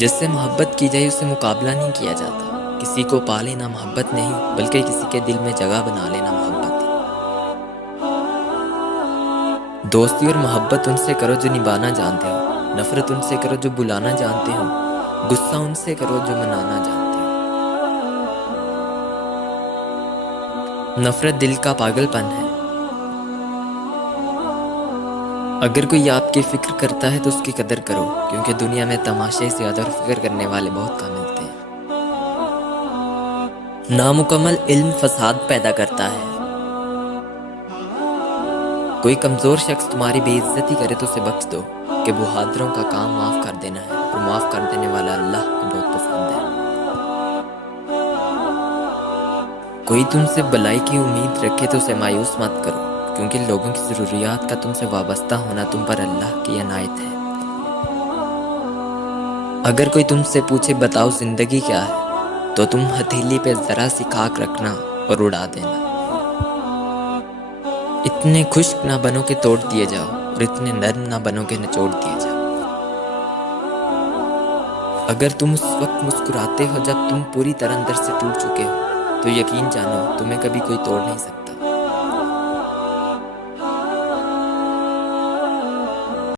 جس سے محبت کی جائے اسے مقابلہ نہیں کیا جاتا۔ کسی کو پا لینا محبت نہیں، بلکہ کسی کے دل میں جگہ بنا لینا محبت ہے۔ دوستی اور محبت ان سے کرو جو نبھانا جانتے ہو، نفرت ان سے کرو جو بلانا جانتے ہو، غصہ ان سے کرو جو منانا جانتے ہو۔ نفرت دل کا پاگل پن ہے۔ اگر کوئی آپ کی فکر کرتا ہے تو اس کی قدر کرو، کیونکہ دنیا میں تماشے سے زیادہ اور فکر کرنے والے بہت کم ملتے ہیں۔ نامکمل علم فساد پیدا کرتا ہے۔ کوئی کمزور شخص تمہاری بے عزتی کرے تو اسے بخش دو، کہ بہادروں کا کام معاف کر دینا ہے، اور معاف کر دینے والا اللہ کو بہت پسند ہے۔ کوئی تم سے بلائی کی امید رکھے تو اسے مایوس مت کرو، کیونکہ لوگوں کی ضروریات کا تم سے وابستہ ہونا تم پر اللہ کی عنایت ہے۔ اگر کوئی تم سے پوچھے بتاؤ زندگی کیا ہے، تو تم ہتھیلی پہ ذرا سی خاک رکھنا اور اڑا دینا۔ اتنے خشک نہ بنو کہ توڑ دیے جاؤ، اور اتنے نرم نہ بنو کہ نچوڑ دیے جاؤ۔ اگر تم اس وقت مسکراتے ہو جب تم پوری طرح اندر سے ٹوٹ چکے ہو، تو یقین جانو تمہیں کبھی کوئی توڑ نہیں سکتا۔